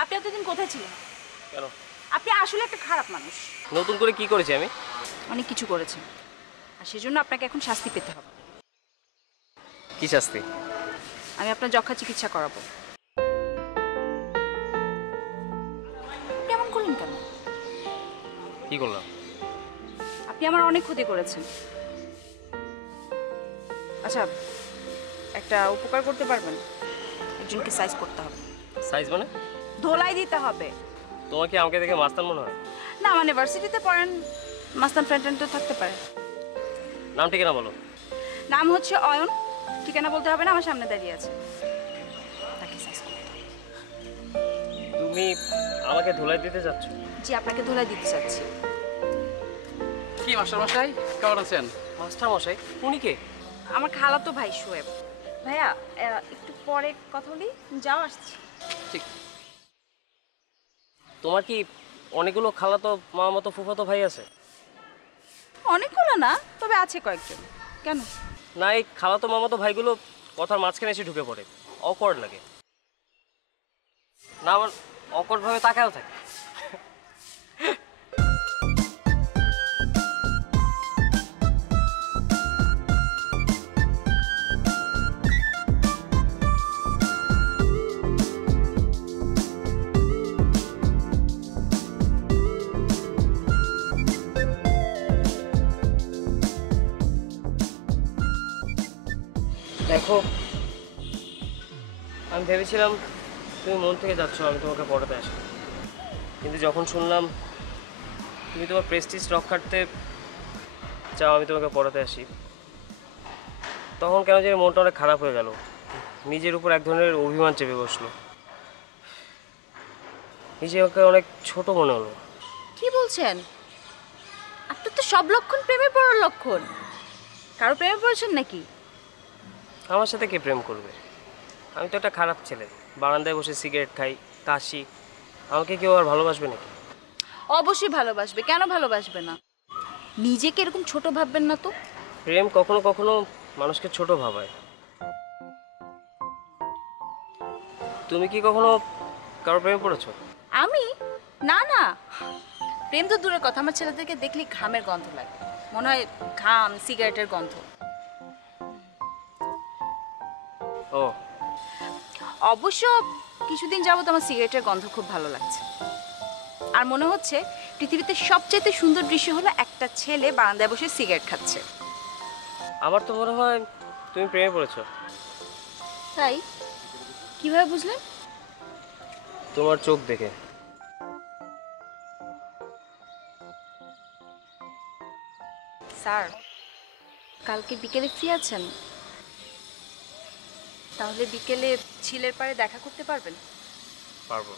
আপনি এতদিন কোথায় ছিলেন? কেন? আপনি আসলে একটা খারাপ মানুষ। নতুন করে কি করেছি আমি? অনেক কিছু করেছেন, আর সেজন্য আপনাকে এখন শাস্তি পেতে হবে। কি শাস্তি? আমি আপনার যক্ষা চিকিৎসা করাবো। কেমন করলেন কেন? কি করলাম? আপনি আমার অনেক ক্ষতি করেছেন। আচ্ছা, একটা উপকার করতে পারবেন? একজনকে সাইজ করতে হবে। সাইজ মানে? ধোলাই দিতে হবে। তোমার কি আমাকে দেখে মাস্তান মনে হয়? না মানে ভার্সিটিতে পড়েন, মাস্তান ফ্রেন্ড তো থাকতে পারে। নাম ঠিকানা বলো। নাম হচ্ছে অয়ন। ঠিকানা বলতে হবে না, আমার সামনে দাঁড়িয়ে আছে। তাকে সাইজ করতে হবে। তুমি আমাকে ধুলাই দিতে চাচ্ছ? জি, আপনাকে ধোলাই দিতে চাচ্ছি। কি মাস্টার মশাই, কেমন আছেন? মাস্টার মশাই? উনি কে? আমার খালাতো ভাই শোয়েব। ভাইয়া, একটু পরে কথা বলি। যাও, আসছি। ঠিক। তোমার কি অনেকগুলো খালাতো মামাতো ফুফাতো ভাই আছে? অনেকগুলো না, তবে আছে কয়েকজন। কেন? না, এই খালাতো মামাতো ভাইগুলো কথার মাঝখানে এসে ঢুকে পড়ে, অকওয়ার্ড লাগে। না, আমার অকওয়ার্ড ভাবে তাকায়ও থাকে। দেখো, আমি ভেবেছিলাম তুমি মন থেকে যাচ্ছ আমি তোমাকে পড়াতে আসি, কিন্তু যখন শুনলাম তুমি তোমার প্রেস্টিজ রক্ষার্থে চাও আমি তোমাকে পড়াতে আসি, তখন কেন জানি মনটা অনেক খারাপ হয়ে গেল। নিজের উপর এক ধরনের অভিমান চেপে বসলো, নিজেকে অনেক ছোট মনে হলো। কি বলছেন? আপনার তো সব লক্ষণ প্রেমে পড়ার লক্ষণ। কারো প্রেমে পড়েছেন নাকি? আমার সাথে কে প্রেম করবে? আমি তো একটা খারাপ ছেলে, বারান্দায় বসে সিগারেট খাই, কাশি। আমাকে কেউ আর ভালোবাসবে নাকি? অবশ্যই ভালোবাসবে, কেন ভালোবাসবে না? নিজেকে এরকম ছোট ভাববেন না তো। প্রেম কখনো কখনো মানুষকে ছোট ভাবায়। তুমি কি কখনো কারো প্রেমে পড়েছো? আমি? না না, প্রেম তো দূরের কথা। আমার ছেলেদেরকে দেখলে ঘামের গন্ধ লাগে, মনে হয় ঘাম, সিগারেটের গন্ধ। ও, অবশ্য কিছুদিন যাবত আমার সিগারেটের গন্ধ খুব ভালো লাগছে। আর মনে হচ্ছে পৃথিবীতে সবচেয়ে সুন্দর দৃশ্য হলো একটা ছেলে বারান্দায় বসে সিগারেট খাচ্ছে। আমার তো মনে হয় তুমি প্রেমে পড়েছো। তাই? কিভাবে বুঝলেন? তোমার চোখ দেখে। স্যার, কালকে বিকেলে ফ্রি আছেন? তাহলে বিকেলে ঝিলের পাড়ে দেখা করতে পারবেন? পারবো।